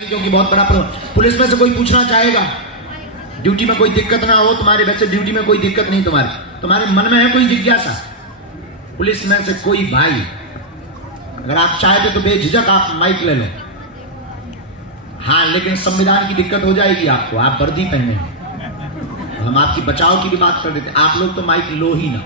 क्योंकि बहुत बड़ा पुलिस में से कोई पूछना चाहेगा, ड्यूटी में कोई दिक्कत ना हो तुम्हारे, वैसे ड्यूटी में कोई दिक्कत नहीं, तुम्हारे मन में है कोई जिज्ञासा, पुलिस में से कोई भाई, अगर आप चाहते तो बेझिझक आप माइक ले लो। हाँ, लेकिन संविधान की दिक्कत हो जाएगी आपको, आप वर्दी पहने, हम आपकी बचाव की भी बात कर देते, आप लोग तो माइक लो ही ना।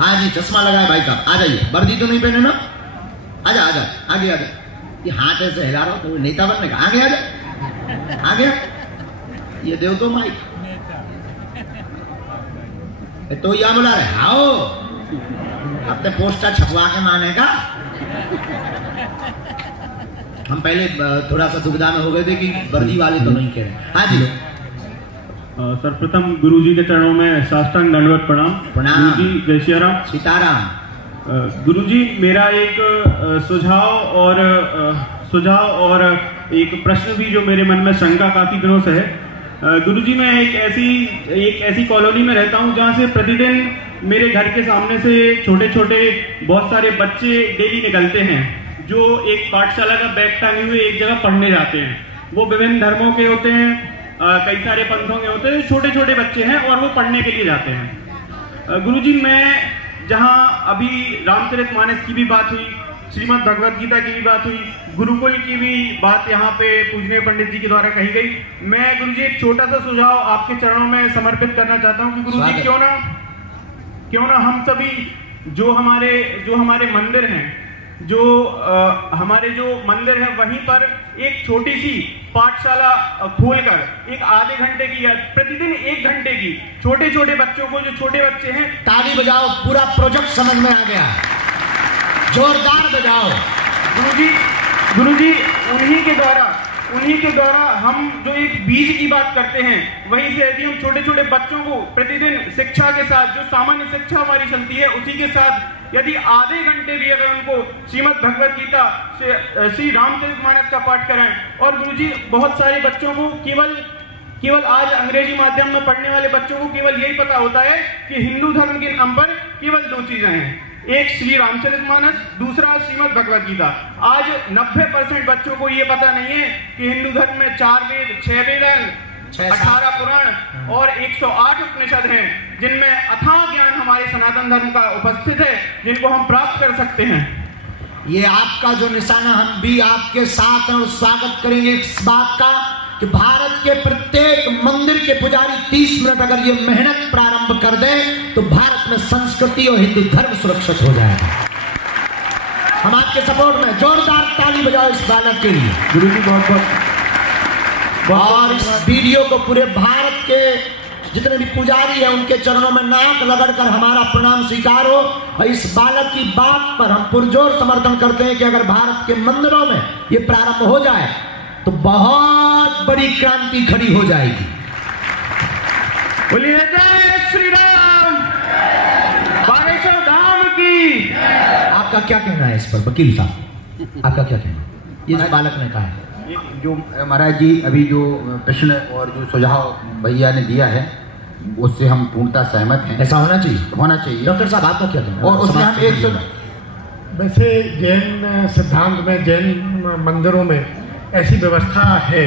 हाँ जी, चश्मा लगाए भाई साहब, आ जाइए, वर्दी तो नहीं पहने ना, आजा आजा आगे आजा, ये हाथ ऐसे हिला रहा हो तो नेता बनने का, आगे आजा आगे, ये दो तो माइक तो यह बोला रहे आओ अपने पोस्टर छपवा के मानेगा। हम पहले थोड़ा सा दुविधा में हो गए थे कि वर्दी वाले तो नहीं कह रहे। हाँ जी सर्वप्रथम गुरु जी के चरणों में साष्टांग दंडवत प्रणाम। प्रणाम गुरु जी, जय श्री राम, सीताराम। गुरु जी, मेरा एक सुझाव और एक प्रश्न भी जो मेरे मन में शंका काफी दिनों से है। गुरु जी, मैं एक ऐसी कॉलोनी में रहता हूँ जहाँ से प्रतिदिन मेरे घर के सामने से छोटे छोटे बहुत सारे बच्चे डेली निकलते हैं, जो एक पाठशाला का बैग टांगे हुए एक जगह पढ़ने जाते हैं। वो विभिन्न धर्मों के होते हैं, कई सारे पंथों के होते हैं, छोटे छोटे बच्चे हैं और वो पढ़ने के लिए जाते हैं। गुरु जी, मैं जहाँ अभी रामचरितमानस की भी बात हुई, श्रीमद् भगवद गीता की भी बात हुई, गुरुकुल की भी बात यहाँ पे पूजनीय पंडित जी के द्वारा कही गई। मैं गुरु जी एक छोटा सा सुझाव आपके चरणों में समर्पित करना चाहता हूँ कि गुरु जी क्यों ना हम सभी जो हमारे मंदिर हैं, हमारे जो मंदिर है वहीं पर एक छोटी सी पाठशाला खोलकर एक आधे घंटे की या प्रतिदिन 1 घंटे की छोटे छोटे बच्चों को, जो छोटे बच्चे हैं, ताली बजाओ, पूरा प्रोजेक्ट समझ में आ गया, जोरदार बजाओ। गुरु जी उन्हीं के द्वारा हम जो एक बीज की बात करते हैं, वहीं से यदि हम छोटे छोटे बच्चों को प्रतिदिन शिक्षा के साथ, जो सामान्य शिक्षा हमारी चलती है, उसी के साथ यदि आधे घंटे भी अगर उनको श्रीमद् भगवद गीता से श्री रामचरितमानस का पाठ कराएं, और गुरु जी बहुत सारे बच्चों को केवल आज अंग्रेजी माध्यम में पढ़ने वाले बच्चों को केवल यही पता होता है कि हिंदू धर्म के नाम पर केवल 2 चीजें हैं, एक श्री रामचरितमानस, दूसरा श्रीमद् भगवद गीता। आज 90% बच्चों को ये पता नहीं है कि हिंदू धर्म में 4 वेद, 6 वेदांग, 18 पुराण और 108 उपनिषद हैं, जिनमें अथाह ज्ञान हमारे सनातन धर्म का उपस्थित है, जिनको हम प्राप्त कर सकते हैं। ये आपका जो निशाना, हम भी आपके साथ और स्वागत करेंगे इस बात का कि भारत के प्रत्येक मंदिर के पुजारी 30 मिनट अगर ये मेहनत प्रारंभ कर दे तो भारत में संस्कृति और हिंदू धर्म सुरक्षित हो जाएगा। हम आपके सपोर्ट में जोरदार ताली बजाओ इस बालक के लिए। गुरु जी बहुत और इस वीडियो को पूरे भारत के जितने भी पुजारी हैं उनके चरणों में नाक रगड़कर हमारा प्रणाम स्वीकार हो। और इस बालक की बात पर हम पुरजोर समर्थन करते हैं कि अगर भारत के मंदिरों में ये प्रारंभ हो जाए तो बहुत बड़ी क्रांति खड़ी हो जाएगी। बोलिए जय श्री राम, बागेश्वर धाम की। आपका क्या कहना है इस पर वकील साहब, आपका क्या कहना है ये जो बालक ने कहा है? जो महाराज जी अभी जो प्रश्न और जो सुझाव भैया ने दिया है उससे हम पूर्णतः सहमत हैं। ऐसा होना चाहिए। डॉक्टर साहब आपका क्या कहना है? और उसमें हम एक वैसे जैन सिद्धांत में, जैन मंदिरों में ऐसी व्यवस्था है,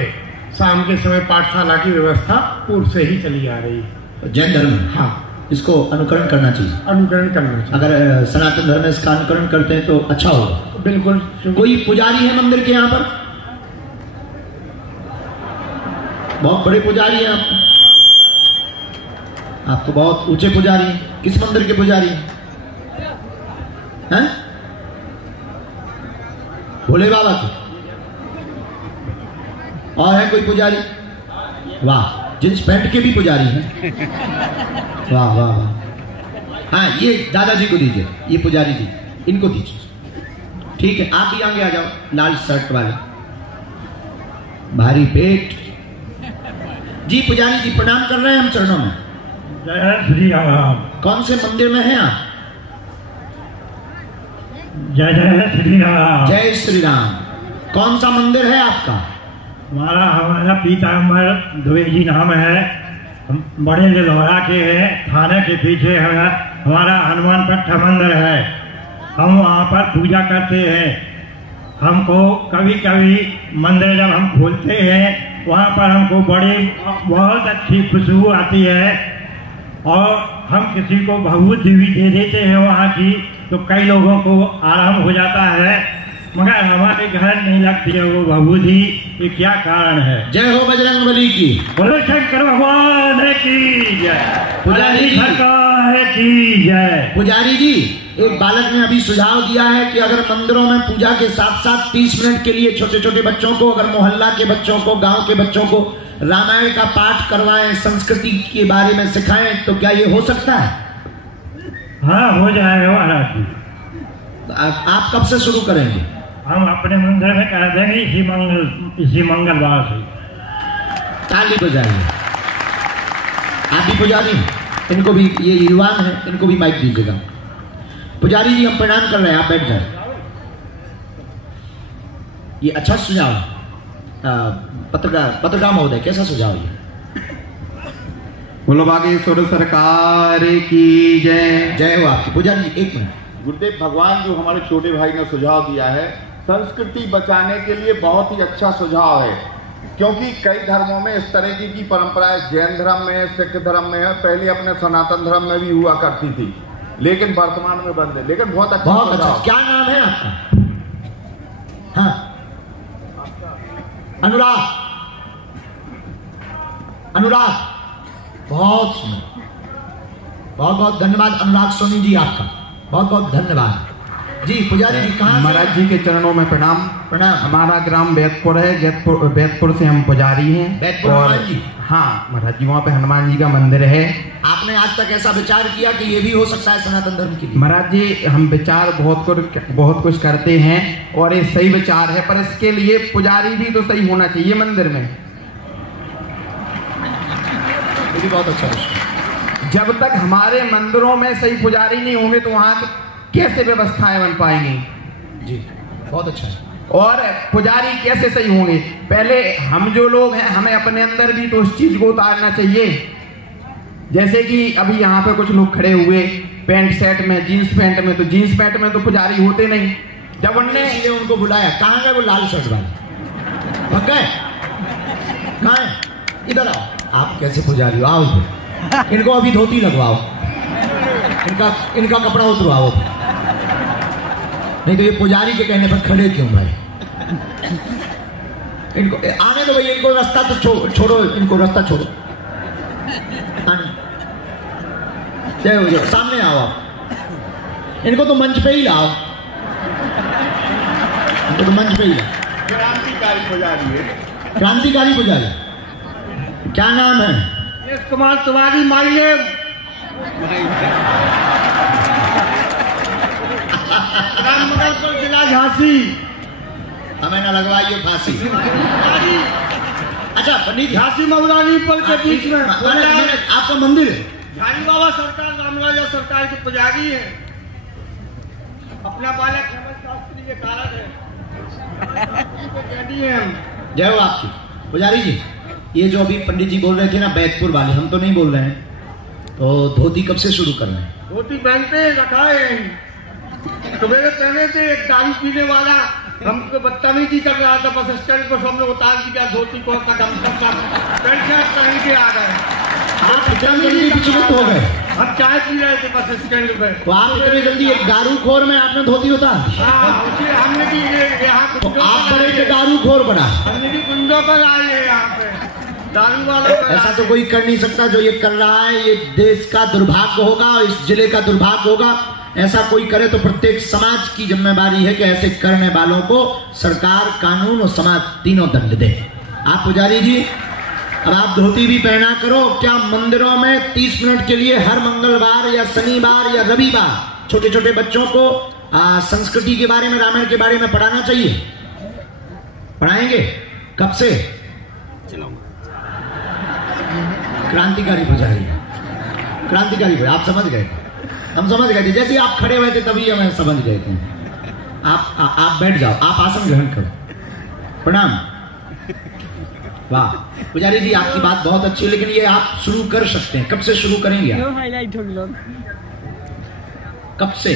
शाम के समय पाठशाला की व्यवस्था पूर्व से ही चली आ रही है जैन धर्म। हाँ, इसको अनुकरण करना चाहिए। अगर सनातन धर्म में इसका अनुकरण करते हैं तो अच्छा होगा। बिल्कुल। कोई पुजारी है मंदिर के यहाँ पर? बहुत बड़े पुजारी हैं आप तो बहुत ऊंचे पुजारी हैं। किस मंदिर के पुजारी हैं? भोले बाबा के? और है कोई पुजारी? वाह, जींस पैंट के भी पुजारी हैं। वाह वाह वाह। हाँ, ये दादाजी को दीजिए, ये पुजारी जी, इनको दीजिए। ठीक है, आप भी आगे आ जाओ, लाल शर्ट वाले, भारी पेट जी। पुजारी जी प्रणाम कर रहे हैं हम चरणों में। जय श्री राम। कौन से मंदिर में हैं आप? जय श्री राम। जय श्री राम। कौन सा मंदिर है आपका? हमारा पीताम्बर द्विवेदी नाम है, हम बड़े लिलौरा के हैं, थाने के पीछे हमारा हनुमान पट्टा मंदिर है। हम वहाँ पर पूजा करते हैं हमको कभी कभी मंदिर जब हम खोलते हैं वहाँ पर हमको बहुत अच्छी खुशबू आती है और हम किसी को भभूति भी दे देते हैं वहाँ की, तो कई लोगों को आराम हो जाता है, मगर हमारे घर नहीं लगती है वो भभूति। ये क्या कारण है? जय हो बजरंग बली की। बोलो शंकर भगवान की जय। पुजारी जी सरकार की जय। पुजारी जी, एक बालक ने अभी सुझाव दिया है कि अगर मंदिरों में पूजा के साथ साथ 30 मिनट के लिए छोटे छोटे बच्चों को, अगर मोहल्ला के बच्चों को, गांव के बच्चों को रामायण का पाठ करवाएं, संस्कृति के बारे में सिखाएं, तो क्या ये हो सकता है? हाँ, हो जाएगा महाराज जी। आप कब से शुरू करेंगे? हम अपने मंदिर में कर देंगे इसी मंगलवार से। ताली बजाइए। आप भी पुजारी, इनको भी, ये युवान है, इनको भी माइक दीजिएगा। पुजारी जी हम प्रणाम कर रहे हैं, आप बैठ जाए। ये अच्छा सुझाव। पत्रकार महोदय, कैसा सुझाव ये? बोलो बागेश्वर सरकार की जय। जय हो आपकी। पुजारी जी एक मिनट। गुरुदेव भगवान जो हमारे छोटे भाई ने सुझाव दिया है, संस्कृति बचाने के लिए बहुत ही अच्छा सुझाव है, क्योंकि कई धर्मों में इस तरह की परंपराएं, जैन धर्म में, सिख धर्म में है, पहले अपने सनातन धर्म में भी हुआ करती थी, लेकिन वर्तमान में बंद है। लेकिन बहुत अच्छा। क्या नाम है आपका? हाँ, अनुराग। बहुत बहुत धन्यवाद अनुराग सोनी जी, आपका बहुत बहुत धन्यवाद जी। पुजारी जी कहाँ? महाराज जी के चरणों में प्रणाम। हमारा ग्राम बैतपुर है, बैतपुर से हम पुजारी हैं। बैतपुर हनुमान जी? हाँ महाराज जी, वहाँ पे हनुमान जी का मंदिर है। आपने आज तक ऐसा विचार किया कि ये भी हो सकता है सनातन धर्म के लिए? महाराज जी, हम विचार बहुत कुछ करते हैं और ये सही विचार है, पर इसके लिए पुजारी भी तो सही होना चाहिए मंदिर में। ये भी बहुत अच्छा है। जब तक हमारे मंदिरों में सही पुजारी नहीं होंगे तो वहाँ कैसे व्यवस्थाएं बन पाएंगी? जी बहुत अच्छा है। और पुजारी कैसे सही होंगे? पहले हम जो लोग हैं, हमें अपने अंदर भी तो उस चीज को उतारना चाहिए। जैसे कि अभी यहाँ पे कुछ लोग खड़े हुए पैंट शर्ट में, जीन्स पैंट में, तो जीन्स पैंट में तो पुजारी होते नहीं। जब उनने उनको बुलाया, कहाँ गए वो लाल शर्ट वाले? भग गए? कहाँ है? इधर आओ। आप कैसे पुजारी हो? आओ इधर। इनको अभी धोती लगवाओ, इनका कपड़ा उतरवाओ, नहीं तो ये पुजारी के कहने पर खड़े क्यों भाई? इनको आने दो भैया, इनको रास्ता तो छोड़ो, इनको रास्ता छोड़ो। जय हो जाओ, सामने आओ आप। इनको तो मंच पे ही लाओ, इनको तो मंच पे ही लाओ। क्रांतिकारी पुजारी है। क्रांतिकारी पुजारी, क्या नाम है? यश कुमार तिवारी माइले। रामनगरपुर जिला झांसी। हमें ना लगवाइए फांसी। अच्छा पंडित, झांसी मऊरानी पुल के बीच में आपका मंदिर है? झाड़ी बाबा सरकार, रामराजा सरकार के पुजारी है। अपना बालक शास्त्री के कारक है। जय हो आपकी। पुजारी जी, ये जो अभी पंडित जी बोल रहे थे ना बैतपुर वाले, हम तो नहीं बोल रहे हैं, तो धोती कब से शुरू कर रहे हैं? धोती पहनते रखा है। सुबह पहने थे, एक दारू पीने वाला हमको बदतमीजी कर रहा था बस स्टैंड पर, हमने उतार दिया धोती को, पैंट शर्ट पहन के आ गए। आप इतना जल्दी विचलित हो गए? हम चाय पी रहे थे बस स्टैंड पे, तो आप इतने जल्दी एक दारूखोर में आपने धोती उतार? हमने भी यहाँ तो आप बड़े के दारूखोर बना, हमने भी गुंडों पर आए हैं यहाँ पे, दारू वालों पर। ऐसा तो कोई कर नहीं सकता जो ये कर रहा है। ये देश का दुर्भाग्य होगा, इस जिले का दुर्भाग्य होगा। ऐसा कोई करे तो प्रत्येक समाज की जिम्मेदारी है कि ऐसे करने वालों को सरकार, कानून और समाज तीनों दंड दे। आप पुजारी जी, अब आप धोती भी पहना करो। क्या मंदिरों में 30 मिनट के लिए हर मंगलवार या शनिवार या रविवार छोटे छोटे बच्चों को संस्कृति के बारे में, रामायण के बारे में पढ़ाना चाहिए? पढ़ाएंगे? कब से? क्रांतिकारी पुजारी, क्रांतिकारी पुजारी, आप समझ गए? हम समझ गए थे, जैसे आप खड़े हुए थे तभी हम समझ गए थे। आप बैठ जाओ, आप आसन ग्रहण करो। प्रणाम। वाह पुजारी जी, आपकी बात बहुत अच्छी है, लेकिन ये आप शुरू कर सकते हैं। कब से शुरू करेंगे आप? हाईलाइट हो गया। कब से?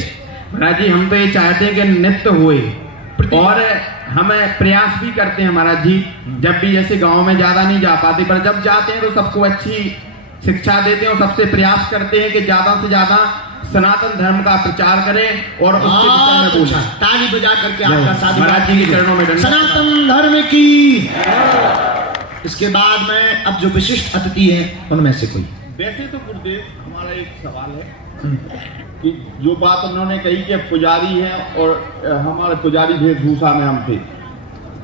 महाराज जी, हम तो ये चाहते हैं कि नृत्य हुए, और हम प्रयास भी करते हैं महाराज जी, जब भी जैसे गांव में ज्यादा नहीं जा पाते, पर जब जाते हैं तो सबको अच्छी शिक्षा देते हैं और सबसे प्रयास करते हैं कि ज्यादा से ज्यादा सनातन धर्म का प्रचार करें और उसके विषय में पूछा। ताली बजा करके आपका साधु महाराज जी के चरणों में सनातन धर्म की। इसके बाद में अब जो विशिष्ट अतिथि हैं उनमें से कोई। वैसे तो गुरुदेव हमारा एक सवाल है कि जो बात उन्होंने कही कि पुजारी हैं और हमारे पुजारी वेशभूषा में हम थे,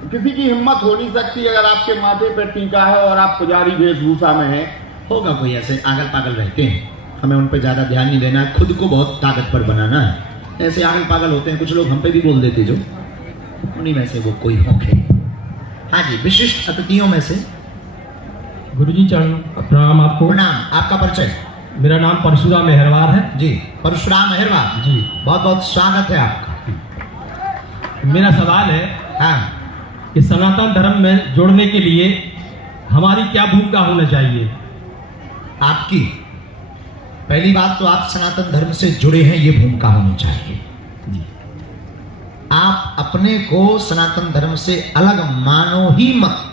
किसी की हिम्मत हो नहीं सकती अगर आपके माथे पर टीका है और आप पुजारी वेशभूषा में हैं। होगा कोई ऐसे आगल पागल रहते हैं, हमें उन पर ज्यादा ध्यान नहीं देना, खुद को बहुत ताकतवर बनाना है। ऐसे आगल पागल होते हैं कुछ लोग, हम पे भी बोल देते जो, उन्हीं में से वो कोई होंगे। हाँ जी, विशिष्ट अतिथियों में से। गुरुजी चरण प्रणाम आपको। प्रणाम। आपका परिचय? मेरा नाम परशुराम मेहरवार है जी। परशुराम मेहरवार जी, बहुत बहुत स्वागत है आपका। मेरा सवाल है हाँ, कि सनातन धर्म में जोड़ने के लिए हमारी क्या भूमिका होना चाहिए? आपकी पहली बात तो आप सनातन धर्म से जुड़े हैं, ये भूमिका होनी चाहिए जी। आप अपने को सनातन धर्म से अलग मानो ही मत।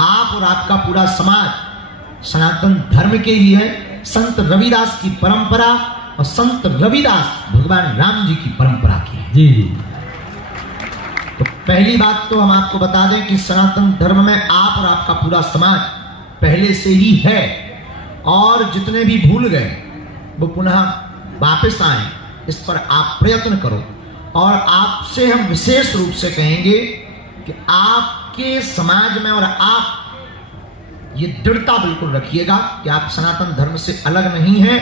आप और आपका पूरा समाज सनातन धर्म के ही है। संत रविदास की परंपरा और संत रविदास भगवान राम जी की परंपरा की है जी जी। तो पहली बात तो हम आपको बता दें कि सनातन धर्म में आप और आपका पूरा समाज पहले से ही है, और जितने भी भूल गए वो पुनः वापस आए, इस पर आप प्रयत्न करो। और आपसे हम विशेष रूप से कहेंगे कि आपके समाज में और आप ये दृढ़ता बिल्कुल रखिएगा कि आप सनातन धर्म से अलग नहीं हैं,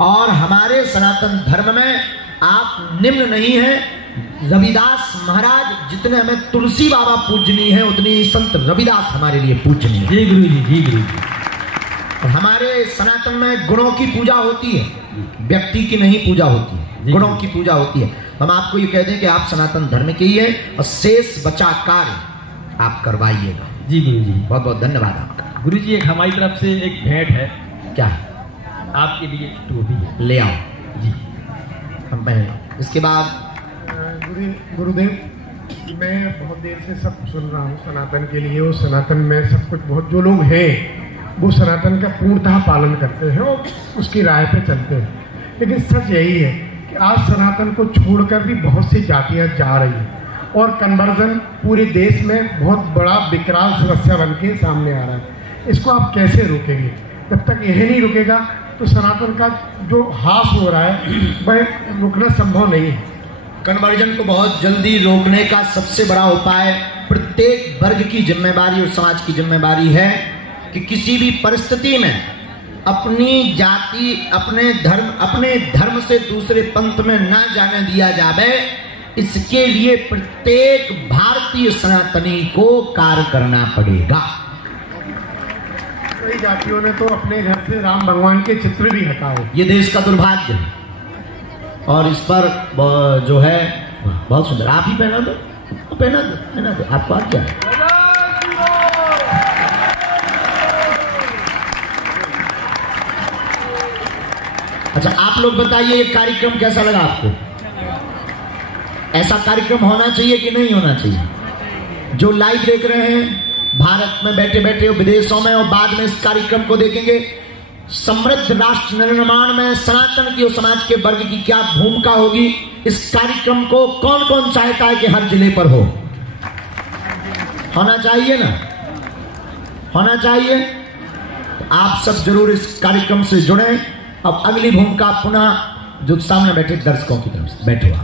और हमारे सनातन धर्म में आप निम्न नहीं हैं। रविदास महाराज जितने हमें तुलसी बाबा पूजनीय है, उतनी संत रविदास हमारे लिए पूजनीय है। जी गुरु जी, जी गुरु जी। और हमारे सनातन में गुणों की पूजा होती है, व्यक्ति की नहीं पूजा होती है, गुणों की पूजा होती है। हम आपको ये कह दें कि आप सनातन धर्म के ही है, और शेष बचा कार्य आप करवाइएगा। जी गुरु जी, बहुत बहुत धन्यवाद आपका। गुरु जी, एक हमारी तरफ से एक भेंट है। क्या है? आपके लिए टोपी है, ले आओ जी, हम पहने। इसके बाद गुरुदेव, मैं बहुत देर से सब सुन रहा हूँ सनातन के लिए, और सनातन में सब कुछ बहुत जो लोग हैं वो सनातन का पूर्णतः पालन करते हैं और उसकी राय पे चलते हैं, लेकिन सच यही है कि आज सनातन को छोड़कर भी बहुत सी जातियां जा रही हैं, और कन्वर्जन पूरे देश में बहुत बड़ा विकराल समस्या बन के सामने आ रहा है। इसको आप कैसे रोकेंगे? जब तक यह नहीं रुकेगा तो सनातन का जो हास हो रहा है वह रुकना संभव नहीं है। कन्वर्जन को बहुत जल्दी रोकने का सबसे बड़ा उपाय प्रत्येक वर्ग की जिम्मेदारी और समाज की जिम्मेदारी है कि किसी भी परिस्थिति में अपनी जाति, अपने धर्म से दूसरे पंथ में न जाने दिया जाए। इसके लिए प्रत्येक भारतीय सनातनी को कार्य करना पड़ेगा। कई जातियों ने तो अपने घर से राम भगवान के चित्र भी हटाए। ये देश का दुर्भाग्य है, और इस पर जो है बहुत सुंदर। आप ही पहना दो, पहना दो, पहना दो। आपका क्या है? अच्छा, आप लोग बताइए, ये कार्यक्रम कैसा लगा आपको? ऐसा कार्यक्रम होना चाहिए कि नहीं होना चाहिए? जो लाइव देख रहे हैं भारत में बैठे बैठे, विदेशों में, और बाद में इस कार्यक्रम को देखेंगे, समृद्ध राष्ट्र निर्माण में सनातन की और समाज के वर्ग की क्या भूमिका होगी, इस कार्यक्रम को कौन कौन चाहता है कि हर जिले पर हो? होना चाहिए ना? होना चाहिए। तो आप सब जरूर इस कार्यक्रम से जुड़ें। अब अगली भूमिका पुनः जो सामने बैठे दर्शकों की तरफ से बैठो।